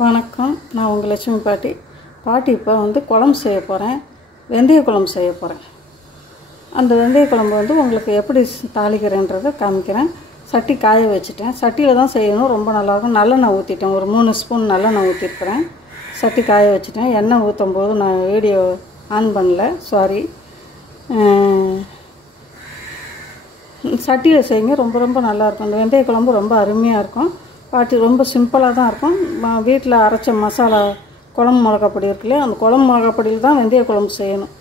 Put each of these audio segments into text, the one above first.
வணக்கம். நான் உங்கள் லட்சுமி பாட்டி இப்போ வந்து குழம்பு செய்ய போகிறேன். வெந்தய குழம்பு செய்ய போகிறேன். அந்த வெந்தய குழம்பு வந்து உங்களுக்கு எப்படி தாளிக்கிறேன்றதை காமிக்கிறேன். சட்டி காய வச்சுட்டேன். சட்டியில் தான் செய்யணும், ரொம்ப நல்லாயிருக்கும். நல்லெண்ணெய் ஊற்றிட்டேன், ஒரு 3 ஸ்பூன் நல்லெண்ணெய் ஊற்றிருக்கிறேன். சட்டி காய வச்சுட்டேன். எண்ணெய் ஊற்றும் போது நான் வீடியோ ஆன் பண்ணல, சாரி. சட்டியில் செய்யுங்க, ரொம்ப ரொம்ப நல்லாயிருக்கும். அந்த வெந்தய குழம்பு ரொம்ப அருமையாக இருக்கும். பாட்டி ரொம்ப சிம்பிளாக தான் இருக்கும். வீட்டில் அரைச்ச மசாலா குழம்பு மிளகாப்பொடி இருக்குல்லையா, அந்த குழம்பு மிளகாப்பொடியில் தான் வெந்தய குழம்பு செய்யணும்.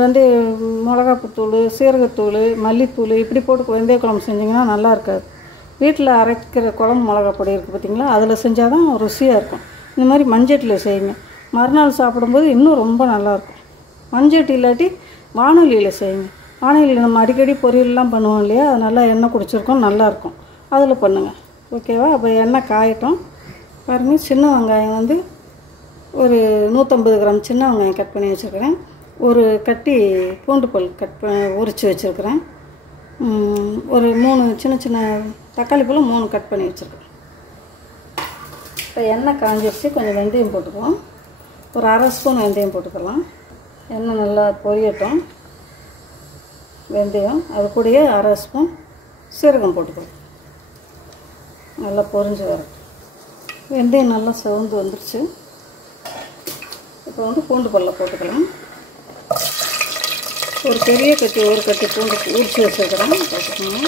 வெந்தய மிளகாத்தூள், சீரகத்தூள், மல்லித்தூள் இப்படி போட்டு வெந்தய குழம்பு செஞ்சிங்கன்னா நல்லா இருக்காது. வீட்டில் அரைக்கிற குழம்பு மிளகாப்பொடி இருக்குது பார்த்திங்களா, அதில் செஞ்சால் தான் ருசியாக இருக்கும். இந்த மாதிரி மண்சட்டியில் செய்யுங்க, மறுநாள் சாப்பிடும்போது இன்னும் ரொம்ப நல்லாயிருக்கும். மண்சட்டி இல்லாட்டி வானொலியில் செய்யுங்க. வானொலியில் நம்ம அடிக்கடி பொரியல்லாம் பண்ணுவோம் இல்லையா, அது நல்லா எண்ணெய் குடிச்சிருக்கோம், நல்லாயிருக்கும். அதில் பண்ணுங்கள், ஓகேவா? அப்போ எண்ணெய் காயட்டும். பாருங்கள், சின்ன வெங்காயம் வந்து ஒரு 150 கிராம் சின்ன வெங்காயம் கட் பண்ணி வச்சுருக்கிறேன். ஒரு கட்டி பூண்டு பல் உரித்து வச்சுருக்கிறேன். ஒரு 3 சின்ன சின்ன தக்காளி பழம் 3 கட் பண்ணி வச்சுருக்கிறேன். இப்போ எண்ணெய் காஞ்சிடுச்சு, கொஞ்சம் வெந்தயம் போட்டுக்குவோம். ஒரு 1/2 ஸ்பூன் வெந்தயம் போட்டுக்கலாம். எண்ணெய் நல்லா பொரியட்டும். வெந்தயம் அது கூடயே 1/2 ஸ்பூன் சீரகம் போட்டுக்கலாம். நல்லா பொரிஞ்சு வரும். வெந்தயம் நல்லா செவந்து வந்துடுச்சு. இப்போ வந்து பூண்டு பல்ல போட்டுக்கலாம். ஒரு பெரிய கட்டி, ஒரு கட்டி பூண்டு உரிச்சு வச்சுருக்கிறேன், போட்டுக்கோங்க.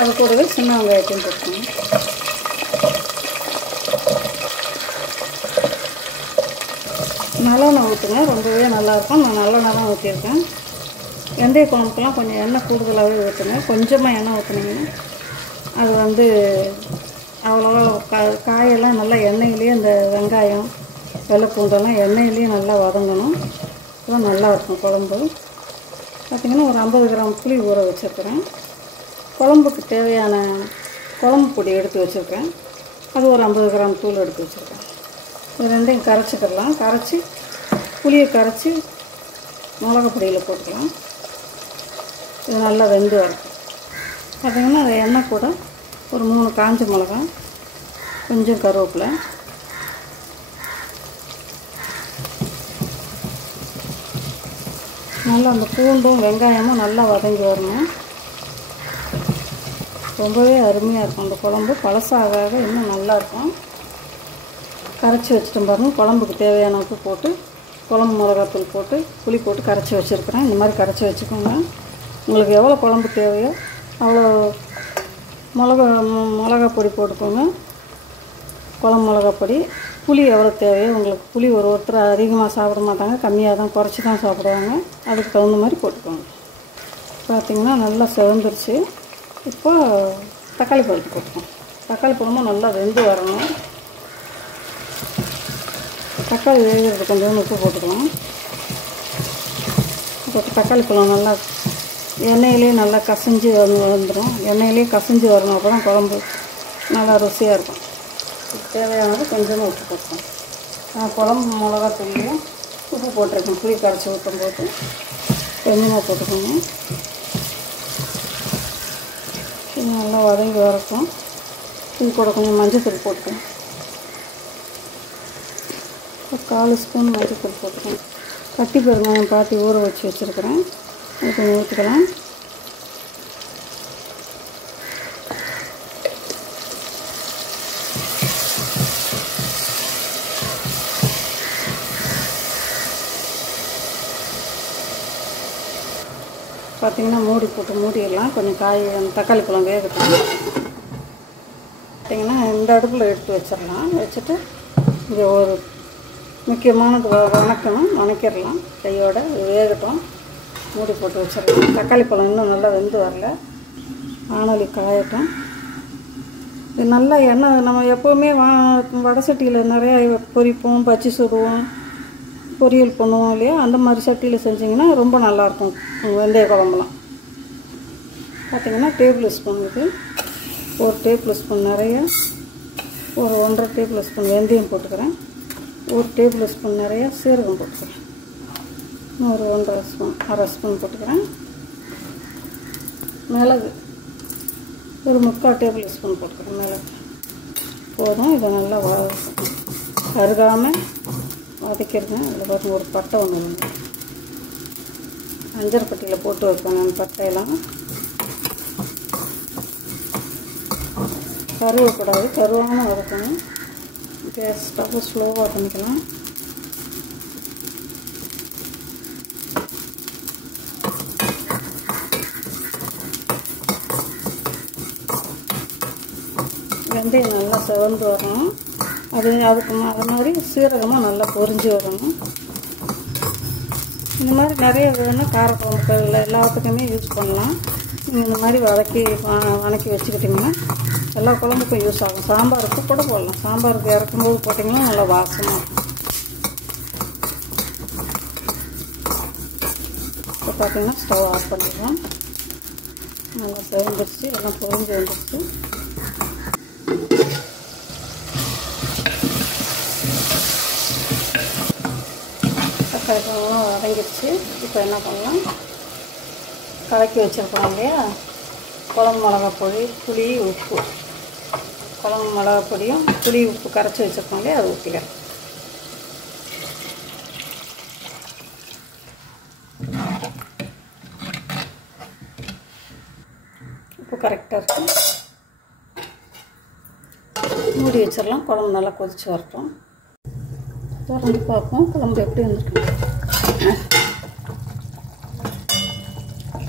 அது கூடவே சின்ன வெங்காயத்தையும் போட்டுக்கோங்க. நல்லெண்ணெய் ஊற்றுங்க, ரொம்பவே நல்லாயிருக்கும். நான் நல்லெண்ணெய் தான் ஊற்றிருக்கேன். வெந்தய குழம்புக்கெல்லாம் கொஞ்சம் எண்ணெய் கூடுதலாகவே ஊற்றுங்க. கொஞ்சமாக எண்ணெய் ஊற்றுனீங்கன்னா அது வந்து அவ்வளோவா காயெல்லாம் நல்லா எண்ணெயிலேயே, இந்த வெங்காயம் வெள்ளைப்பூண்டெல்லாம் எண்ணெயிலேயே நல்லா வதங்கணும். அதான் நல்லாயிருக்கும் குழம்பு. பார்த்திங்கன்னா ஒரு 50 கிராம் புளி ஊற வச்சுருக்கிறேன். குழம்புக்கு தேவையான குழம்பு பொடி எடுத்து வச்சுருக்கேன். அது ஒரு 50 கிராம் தூள் எடுத்து வச்சுருக்கேன். இது ரெண்டையும் கரைச்சிக்கிடலாம். கரைச்சி புளியை கரைச்சி மிளகா பொடியில் போட்டுக்கலாம். இது நல்லா வெந்து வரும். பார்த்திங்கன்னா அது எண்ணெய் கூட ஒரு 3 காஞ்ச மிளகா, கொஞ்சம் கருவேப்பிலை, நல்லா அந்த பூண்டும் வெங்காயமும் நல்லா வதங்கி வரணும். ரொம்பவே அருமையாக இருக்கும் அந்த குழம்பு. பழசாக இன்னும் நல்லாயிருக்கும். கரைச்சி வச்சுட்டு பாருங்கள். குழம்புக்கு தேவையான உப்பு போட்டு, குழம்பு மிளகாத்தூள் போட்டு, புளி போட்டு கரைச்சி வச்சுருக்கிறேன். இந்த மாதிரி கரைச்சி வச்சுக்கோங்க. உங்களுக்கு எவ்வளோ குழம்பு தேவையோ அவ்வளோ மிளகா பொடி போட்டுக்கோங்க. குழம்பு மிளகாப்பொடி. புளி எவ்வளோ தேவையோ உங்களுக்கு. புளி ஒருத்தர் அதிகமாக சாப்பிட மாட்டாங்க, கம்மியாக தான், குறைச்சி தான் சாப்பிடுவாங்க. அதுக்கு தகுந்த மாதிரி போட்டுக்கோங்க. பார்த்திங்கன்னா நல்லா செவந்துருச்சு. இப்போ தக்காளி பழத்தை போட்டுக்கோங்க. தக்காளி பழமும் நல்லா வெந்து வரணும். தக்காளி வேகிறது கொஞ்சம் உப்பு போட்டுக்கலாம். இப்போ தக்காளி பழம் நல்லா எண்ணெயிலே நல்லா கசிஞ்சு வந்துடும். எண்ணெயிலே கசிஞ்சு வரணும், அப்போ தான் குழம்பு நல்லா ருசியாக இருக்கும். தேவையானது கொஞ்சமாக உப்பு போட்டுக்கோங்க. நான் குழம்பு மிளகாத்தூள்லையும் உப்பு போட்டிருக்கேன். புளி கரைச்சி ஊற்றும் போட்டு கொஞ்சமாக போட்டுக்கோங்க. இது நல்லா வதங்கி வரட்டும். இது கூட கொஞ்சம் மஞ்சள் போட்டுக்கோங்க. 1/4 ஸ்பூன் மஞ்சள் போட்டுக்கோங்க. கட்டி பெருங்காயம் பாட்டி ஊற வச்சு வச்சுருக்கிறேன், அது கொஞ்சம் ஊற்றிக்கலாம். பார்த்திங்கன்னா மூடி போட்டு மூடிடலாம். கொஞ்சம் தக்காளி பழம் வேகட்டும். பார்த்திங்கன்னா இந்த அடுப்பில் எடுத்து வச்சிடலாம். வச்சுட்டு இங்கே ஒரு முக்கியமானது வணக்கிடலாம் கையோடு. வேகட்டும், மூடி போட்டு வச்சிடலாம். தக்காளி பழம் இன்னும் நல்லா வெந்து வரல. வானொலி காயட்டும். இது நல்லா எண்ணெய், நம்ம எப்போவுமே வடை சட்டியில் நிறையா பொரிப்போம், பச்சி சுடுவோம், பொரியல் பண்ணுவோம் இல்லையா, அந்த மாதிரி சட்டியில் செஞ்சிங்கன்னா ரொம்ப நல்லாயிருக்கும் வெந்தய குழம்புலாம். பார்த்திங்கன்னா டேபிள் ஸ்பூன் இது, 1 டேபிள் ஸ்பூன் நிறைய, ஒரு 1.5 டேபிள் ஸ்பூன் வெந்தயம் போட்டுக்கிறேன். 1 டேபிள் ஸ்பூன் நிறைய சீரகம் போட்டுக்கிறேன். ஒரு 1/2 ஸ்பூன் போட்டுக்கிறேன். மிளகு ஒரு 3/4 டேபிள் ஸ்பூன் போட்டுக்கிறேன். மிளகு போதும். இதை நல்லா கருகாமல் வதக்கிடுங்க. இதில் பாருங்க ஒரு பட்டை ஒன்று வந்து அஞ்சரை பட்டியில் போட்டு வைப்பேன் நான். பட்டையெல்லாம் கருவக்கூடாது, கருவாமல் வதக்கணும். கேஸ் ஸ்டவ் ஸ்லோவாக பண்ணிக்கலாம். வெந்தயம் நல்லா செவந்து வரணும். அதுக்கு மாதிரி சீரகமாக நல்லா பொரிஞ்சு வரணும். இந்த மாதிரி நிறைய வேணும். காரக்குழம்புகள் எல்லாத்துக்குமே யூஸ் பண்ணலாம். நீங்கள் இந்த மாதிரி வதக்கி வச்சுக்கிட்டிங்கன்னா எல்லா குழம்புக்கும் யூஸ் ஆகும். சாம்பாருக்கு கூட போடலாம். சாம்பாருக்கு இறக்கும்போது போட்டிங்கன்னா நல்லா வாசமாக இருக்கும். இப்போ பார்த்தீங்கன்னா ஸ்டவ் ஆஃப் பண்ணிடலாம். நல்லா செவந்துருச்சு, எல்லாம் பொரிஞ்சு வந்துருச்சு. தக்காளிலாம் வதங்கிடுச்சு. இப்போ என்ன பண்ணலாம், கலக்கி வச்சுருக்கோம் இல்லையா குழம்பு மிளகாப்பொடி, புளி, உப்பு. குழம்பு மிளகாப்பொடியும் புளி உப்பு கரைச்சி வச்சுருக்கோம் இல்லையா, அது ஊற்றிக்கிறேன். உப்பு கரெக்டாக இருக்கும். மூடி வச்சிடலாம். குழம்பு நல்லா கொதிச்சு வரட்டும். திறந்து பார்ப்போம் குழம்பு எப்படி வந்துருக்கு.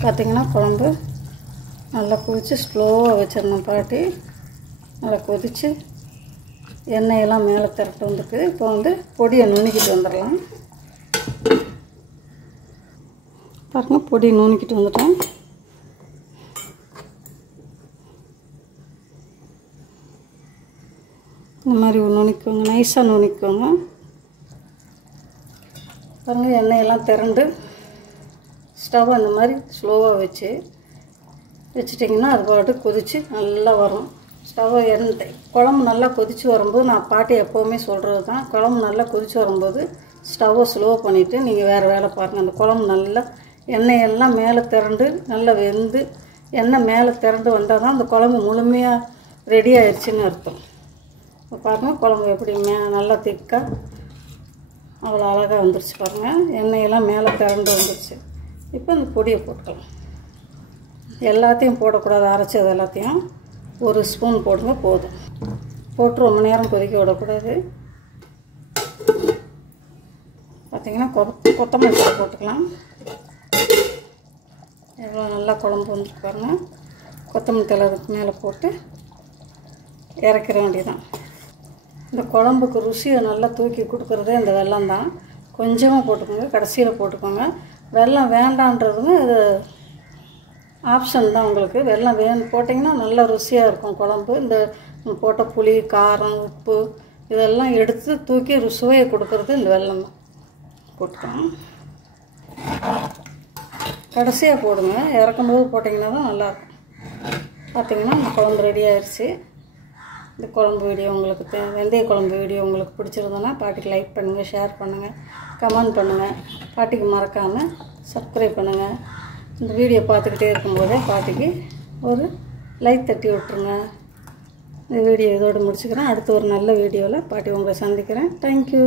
பார்த்திங்கன்னா குழம்பு நல்லா கொதித்து ஸ்லோவாக வச்சிடணும் பாட்டி. நல்லா கொதித்து எண்ணெயெல்லாம் மேலே திரட்டு வந்துருக்கு. இப்போ வந்து பொடியை நுணுக்கிட்டு வந்துடலாம். பாருங்கள், பொடி நுணுக்கிட்டு வந்துட்டோம். இந்த மாதிரி நுணுக்கிக்கோங்க, நைஸாக நுணுக்கிக்கோங்க. பாருங்கள், எண்ணெயெல்லாம் திரண்டு ஸ்டவ் அந்த மாதிரி ஸ்லோவாக வச்சுட்டிங்கன்னா அது பாட்டு கொதித்து நல்லா வரும். ஸ்டவ்வை குழம்பு நல்லா கொதித்து வரும்போது, நான் பாட்டி எப்போவுமே சொல்கிறது தான், குழம்பு நல்லா கொதித்து வரும்போது ஸ்டவ்வை ஸ்லோ பண்ணிவிட்டு நீங்கள் வேறு வேலை பாருங்கள். அந்த குழம்பு நல்லா எண்ணெயெல்லாம் மேலே திரண்டு நல்லா வெந்து எண்ணெய் மேலே திரண்டு வந்தால் தான் அந்த குழம்பு முழுமையாக ரெடி ஆயிடுச்சுன்னு அர்த்தம். இப்போ பாருங்கள் குழம்பு எப்படி நல்லா திக்காக அவ்வளோ அழகாக வந்துருச்சு. பாருங்கள், எண்ணெயெல்லாம் மேலே திரண்டு வந்துருச்சு. இப்போ இந்த பொடியை போட்டுக்கலாம். எல்லாத்தையும் போடக்கூடாது, அரைச்சது எல்லாத்தையும் ஒரு ஸ்பூன் போடுங்க போதும். போட்டு ரொம்ப நேரம் கொதிக்க விடக்கூடாது. பார்த்திங்கன்னா கொத்தமல்லி தழை போட்டுக்கலாம். எவ்வளோ நல்லா குழம்பு வந்துட்டு பாருங்கள். கொத்தமல்லி தழை அதுக்கு மேலே போட்டு இறக்கிற வேண்டியதான். இந்த குழம்புக்கு ருசியை நல்லா தூக்கி கொடுக்குறதே இந்த வெல்லம் தான். கொஞ்சமாக போட்டுக்கோங்க, கடைசியில் போட்டுக்கோங்க. வெல்லம் வேண்டான்றதுங்க இது ஆப்ஷன் தான் உங்களுக்கு. வெல்லம் போட்டிங்கன்னா நல்லா ருசியாக இருக்கும் குழம்பு. இந்த போட்ட புளி, காரம், உப்பு இதெல்லாம் எடுத்து தூக்கி சுவையை கொடுக்குறது இந்த வெல்லம் தான். போட்டுக்கலாம். கடைசியாக போடுங்க, இறக்கும்போது போட்டிங்கன்னா தான் நல்லாயிருக்கும். பார்த்திங்கன்னா இந்த குழம்பு ரெடி ஆயிடுச்சு. இந்த குழம்பு வீடியோ உங்களுக்கு வெந்தய குழம்பு வீடியோ உங்களுக்கு பிடிச்சிருந்தோன்னா பாட்டிக்கு லைக் பண்ணுங்கள், ஷேர் பண்ணுங்கள், கமெண்ட் பண்ணுங்கள். பாட்டிக்கு மறக்காமல் சப்ஸ்கிரைப் பண்ணுங்கள். இந்த வீடியோ பார்த்துக்கிட்டே இருக்கும்போதே பாட்டிக்கு ஒரு லைக் தட்டி விட்டுருங்க. இந்த வீடியோ இதோடு முடிச்சுக்கிறேன். அடுத்து ஒரு நல்ல வீடியோவில் பாட்டி உங்களை சந்திக்கிறேன். தேங்க்யூ.